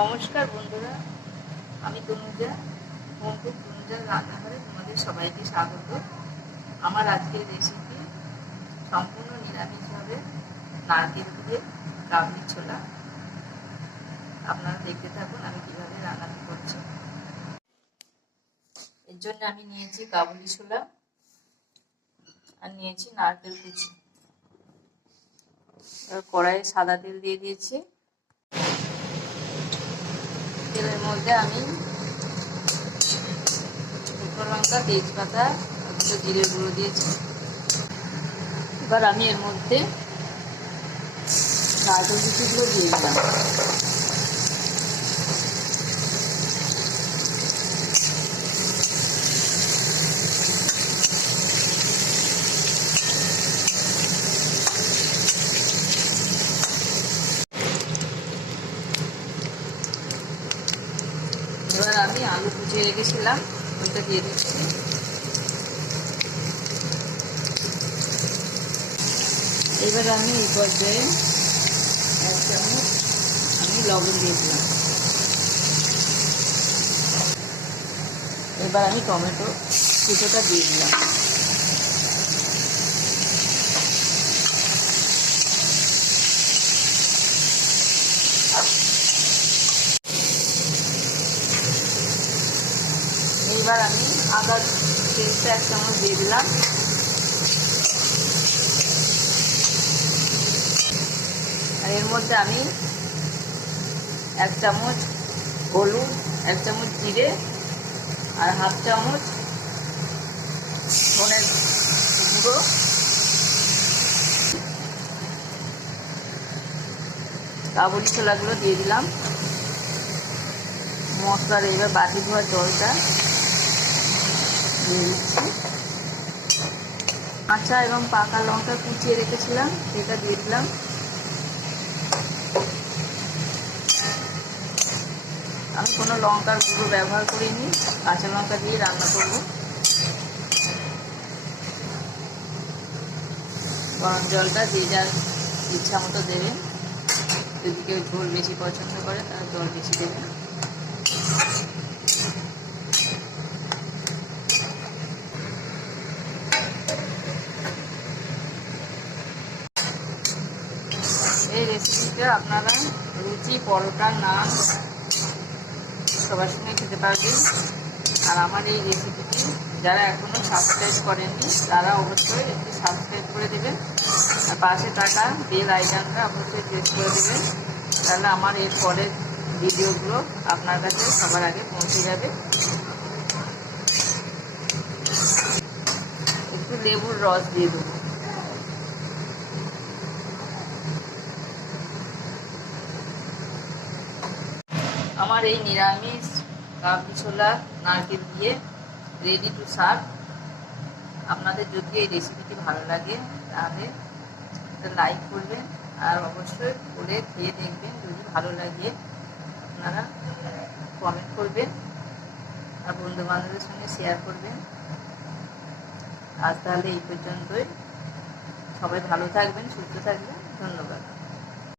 নমস্কার বন্ধুরা, আমি তনুজা, হোম কুক তনুজার রান্নাঘরে তোমাদের সবাইকে স্বাগত। আমার আজকের রেসিপি সম্পূর্ণ নিরামিষভাবে নারকেল দিয়ে কাবলি ছোলা। আপনারা দেখতে থাকুন আমি কীভাবে রান্নাটা করছি। এর জন্য আমি নিয়েছি কাবলি ছোলা আর নিয়েছি নারকেল কুচি। এবার কড়াইয়ে সাদা তেল দিয়ে দিয়েছি। তেলের মধ্যে আমি শুকনো লঙ্কা, তেজপাতা, একটু জিরে গুঁড়ো দিয়েছি। এবার আমি এর মধ্যে নারকেল কুচিগুলো দিয়ে দিলাম। এবার আমি আলু কুচিয়ে রেখেছিলাম, ওইটা দিয়ে দিচ্ছি। এবার আমি এই পর্যায়ে 1 চামচ আমি লবণ দিয়ে দিলাম। এবার আমি টমেটো কুচোটা দিয়ে দিলাম। এবার আমি আদার পেস্টটা 1 চামচ দিয়ে দিলাম। আর এর মধ্যে আমি 1 চামচ হলুদ, 1 চামচ জিরে আর 1/2 চামচ ধনের গুঁড়ো, কাবুলি ছোলাগুলো দিয়ে দিলাম। মশলার এবার বাটি ধোয়া জলটা দিয়ে দিচ্ছি। কাঁচা এবং পাকা লঙ্কা কুচিয়ে রেখেছিলাম, সেটা দিয়ে দিলাম। আমি কোনো লঙ্কার গুঁড়ো ব্যবহার করিনি, কাঁচা লঙ্কা দিয়ে রান্না করব। গরম জলটা যে যার ইচ্ছা মতো দেবেন। যদি কেউ ঝোল বেশি পছন্দ করে তারা জল বেশি দেবেন। এই রেসিপিটা আপনারা রুটি, পরোটা, নান সবার সঙ্গে খেতে পারবেন। আর আমার এই রেসিপিটি যারা এখনও সাবস্ক্রাইব করেননি তারা অবশ্যই একটু সাবস্ক্রাইব করে দেবেন। আর পাশে থাকা বেল আইকনটা অবশ্যই প্রেস করে দেবেন, তাহলে আমার এর পরের ভিডিওগুলো আপনার কাছে সবার আগে পৌঁছে যাবে। একটু লেবুর রস দিয়ে দেবো। আমার এই নিরামিষ কাবলি ছোলা নারকেল দিয়ে রেডি টু সার্ভ। আপনাদের যদি এই রেসিপিটি ভালো লাগে তাহলে লাইক করবেন আর অবশ্যই করে খেয়ে দেখবেন। যদি ভালো লাগে আপনারা কমেন্ট করবেন আর বন্ধু বান্ধবের সঙ্গে শেয়ার করবেন। আজ তাহলে এই পর্যন্তই। সবাই ভালো থাকবেন, সুস্থ থাকবেন। ধন্যবাদ।